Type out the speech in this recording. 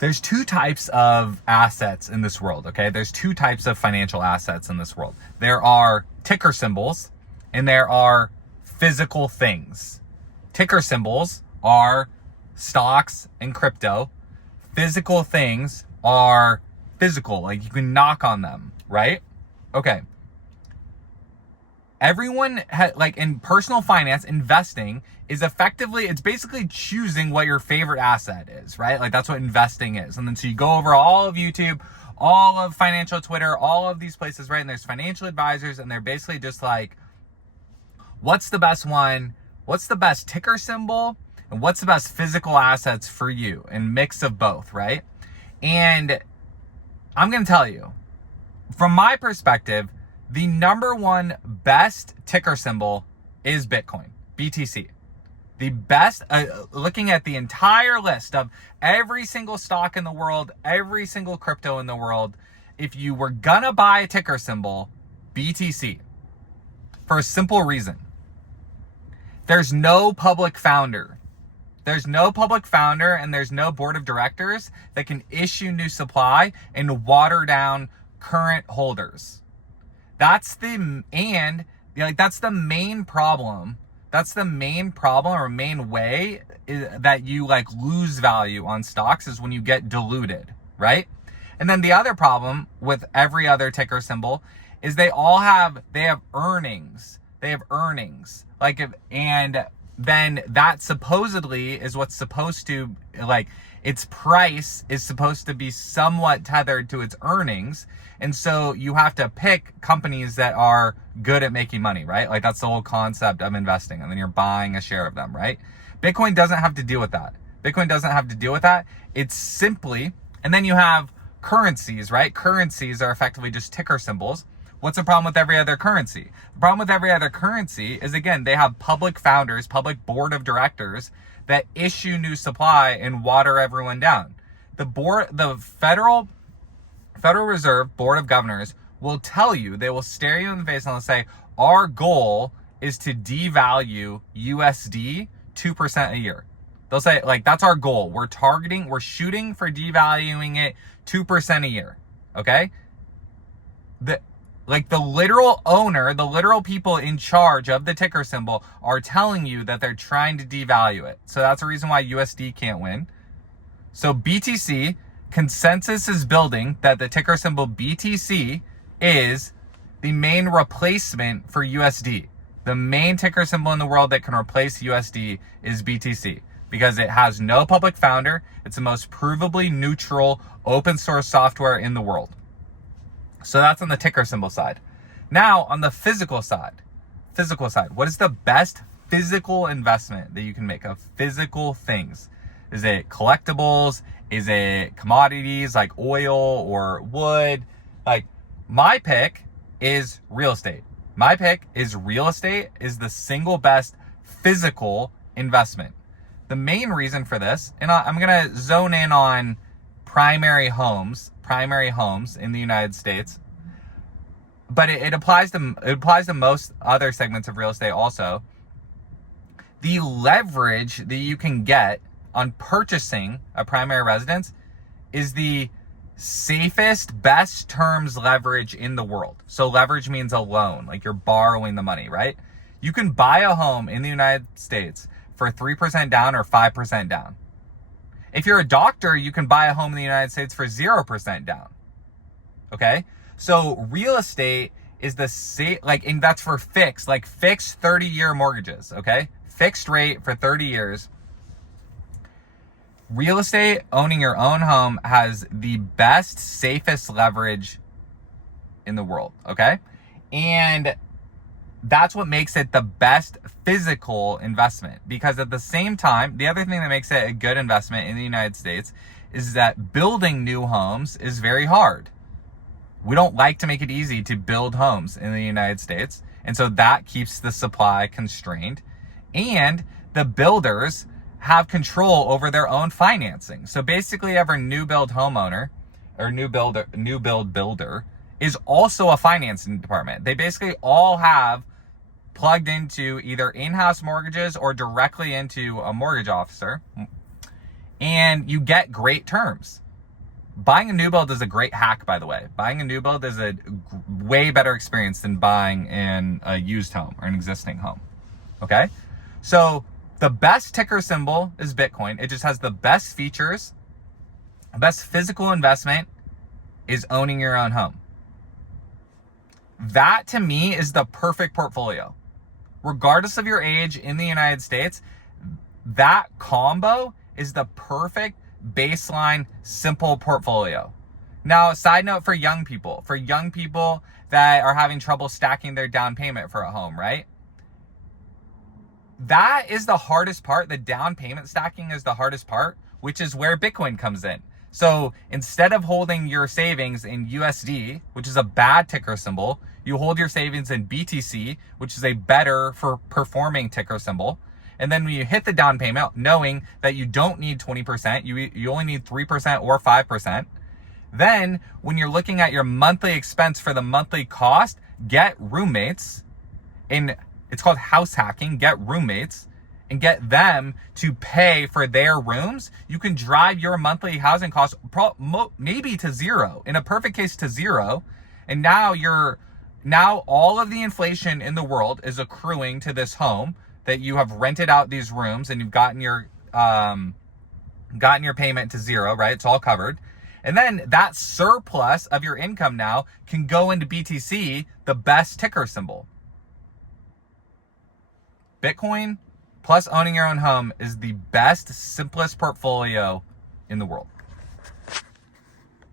There's two types of assets in this world, okay? There's two types of financial assets in this world. There are ticker symbols and there are physical things. Ticker symbols are stocks and crypto. Physical things are physical, like you can knock on them, right? Okay. Everyone like in personal finance, investing is effectively, it's basically choosing what your favorite asset is, right? Like that's what investing is. And then so you go over all of YouTube, all of financial Twitter, all of these places, right? And there's financial advisors and they're basically just like, what's the best one? What's the best ticker symbol? And what's the best physical assets for you? And mix of both, right? And I'm going to tell you, from my perspective, the number one best ticker symbol is Bitcoin, BTC. The best, looking at the entire list of every single stock in the world, every single crypto in the world, if you were gonna buy a ticker symbol, BTC, for a simple reason. There's no public founder. There's no public founder and there's no board of directors that can issue new supply and water down current holders. That's the main problem. That's the main problem or main way that you like lose value on stocks is when you get diluted, right? And then the other problem with every other ticker symbol is they have earnings. They have earnings. And then that supposedly is what's supposed to, like, its price is supposed to be somewhat tethered to its earnings. And so you have to pick companies that are good at making money, right? Like that's the whole concept of investing. And then you're buying a share of them, right? Bitcoin doesn't have to deal with that. Bitcoin doesn't have to deal with that. It's simply, and then you have currencies, right? Currencies are effectively just ticker symbols. What's the problem with every other currency? The problem with every other currency is, again, they have public founders, public board of directors that issue new supply and water everyone down. The Federal Reserve Board of Governors will tell you, they will stare you in the face and they'll say, our goal is to devalue USD 2% a year. They'll say, like, that's our goal. We're shooting for devaluing it 2% a year. Okay? The literal owner, the literal people in charge of the ticker symbol are telling you that they're trying to devalue it. So that's the reason why USD can't win. So BTC, consensus is building that the ticker symbol BTC is the main replacement for USD. The main ticker symbol in the world that can replace USD is BTC because it has no public founder. It's the most provably neutral open source software in the world. So that's on the ticker symbol side. Now on the physical side, what is the best physical investment that you can make of physical things? Is it collectibles? Is it commodities like oil or wood? Like my pick is real estate. My pick is real estate is the single best physical investment. The main reason for this, and I'm going to zone in on primary homes in the United States, but it applies to most other segments of real estate also. The leverage that you can get on purchasing a primary residence is the safest, best terms leverage in the world. So leverage means a loan, like you're borrowing the money, right? You can buy a home in the United States for 3% down or 5% down. If you're a doctor, you can buy a home in the United States for 0% down. Okay? So real estate is and that's for fixed 30-year mortgages, okay? Fixed rate for 30 years. Real estate, owning your own home, has the best, safest leverage in the world, okay? And that's what makes it the best physical investment. Because at the same time, the other thing that makes it a good investment in the United States is that building new homes is very hard. We don't like to make it easy to build homes in the United States. And so that keeps the supply constrained. And the builders have control over their own financing. So basically every new build homeowner or new build builder is also a financing department. They basically all have plugged into either in-house mortgages or directly into a mortgage officer. And you get great terms. Buying a new build is a great hack, by the way. Buying a new build is a way better experience than buying in a used home or an existing home. Okay? So the best ticker symbol is Bitcoin. It just has the best features. The best physical investment is owning your own home. That to me is the perfect portfolio. Regardless of your age in the United States, that combo is the perfect baseline simple portfolio. Now, side note for young people that are having trouble stacking their down payment for a home, right? That is the hardest part. The down payment stacking is the hardest part, which is where Bitcoin comes in. So instead of holding your savings in USD, which is a bad ticker symbol, you hold your savings in BTC, which is a better for performing ticker symbol. And then when you hit the down payment, knowing that you don't need 20%, you only need 3% or 5%. Then when you're looking at your monthly expense for the monthly cost, get roommates. It's called house hacking. Get roommates and get them to pay for their rooms. You can drive your monthly housing costs maybe to zero, in a perfect case to zero. And now all of the inflation in the world is accruing to this home that you have rented out these rooms and you've gotten your payment to zero, right? It's all covered. And then that surplus of your income now can go into BTC, the best ticker symbol. Bitcoin plus owning your own home is the best, simplest portfolio in the world.